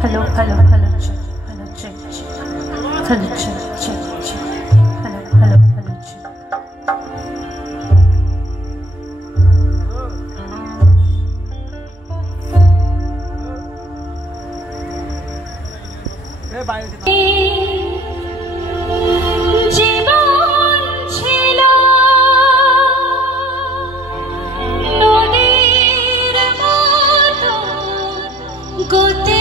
Hello, hello, hello, check, hello, check, check, hello, check, check, check, hello, hello, hello, check. জীবন ছিল নদীর মতো গতি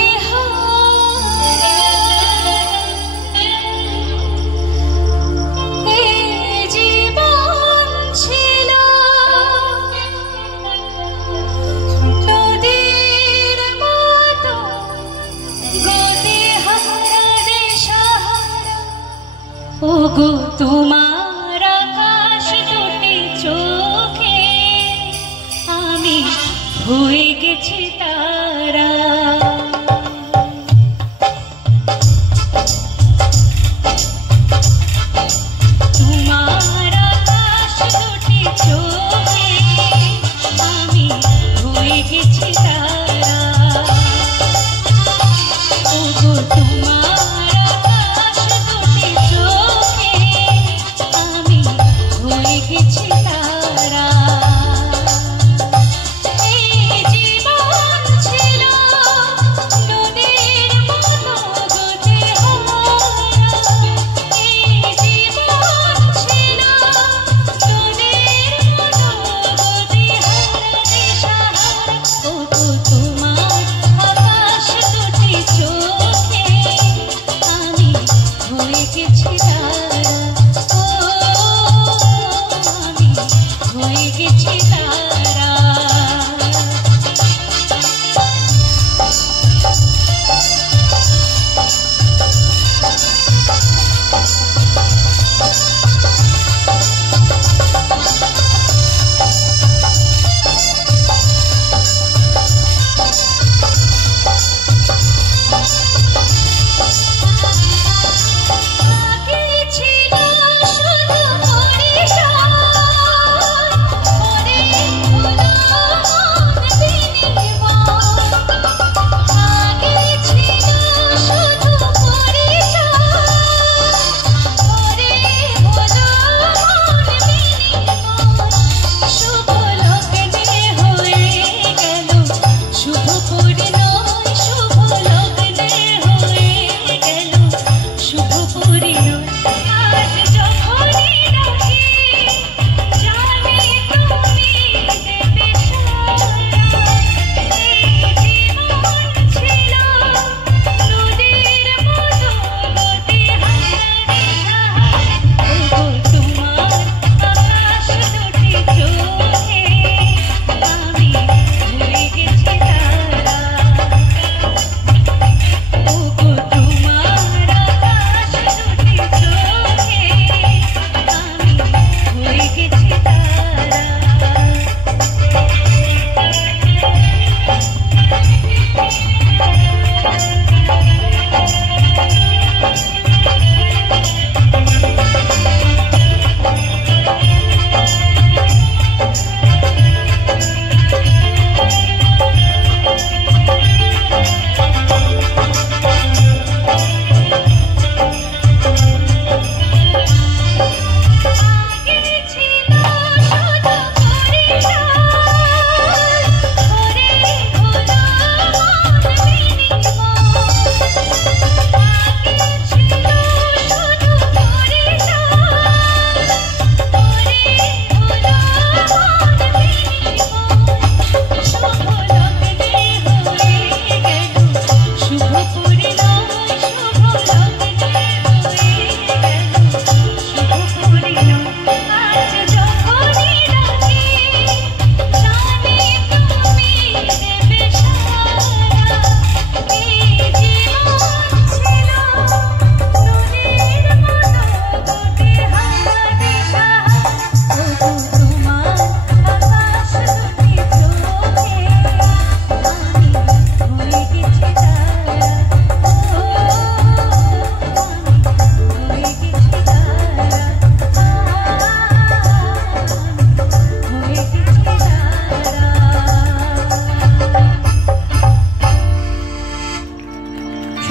ওগো তোমার আকাশ দুটি চোখে আমি হয়ে গেছি তারা তোমার আকাশ দুটি চোখে আমি হয়ে গেছি তারা ওগো তোমার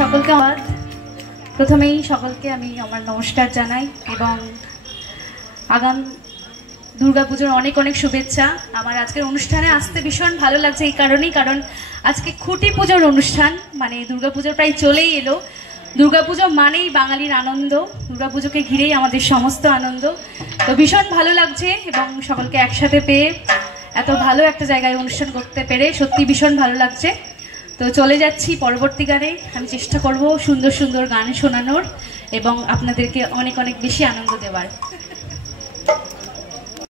সকলকে প্রথমেই সকলকে আমি আমার নমস্কার জানাই এবং আগাম দুর্গাপুজোর অনেক অনেক শুভেচ্ছা। আমার আজকের অনুষ্ঠানে আসতে ভীষণ ভালো লাগছে এই কারণেই, কারণ আজকে খুঁটি পুজোর অনুষ্ঠান, মানে দুর্গাপুজো প্রায় চলেই এলো। দুর্গাপুজো মানেই বাঙালির আনন্দ, দুর্গাপুজোকে ঘিরেই আমাদের সমস্ত আনন্দ। তো ভীষণ ভালো লাগছে এবং সকলকে একসাথে পেয়ে এত ভালো একটা জায়গায় অনুষ্ঠান করতে পেরে সত্যি ভীষণ ভালো লাগছে। তো চলে যাচ্ছি পরবর্তী গানে। আমি চেষ্টা করব সুন্দর সুন্দর গান শোনানোর এবং আপনাদেরকে অনেক অনেক বেশি আনন্দ দেওয়ার।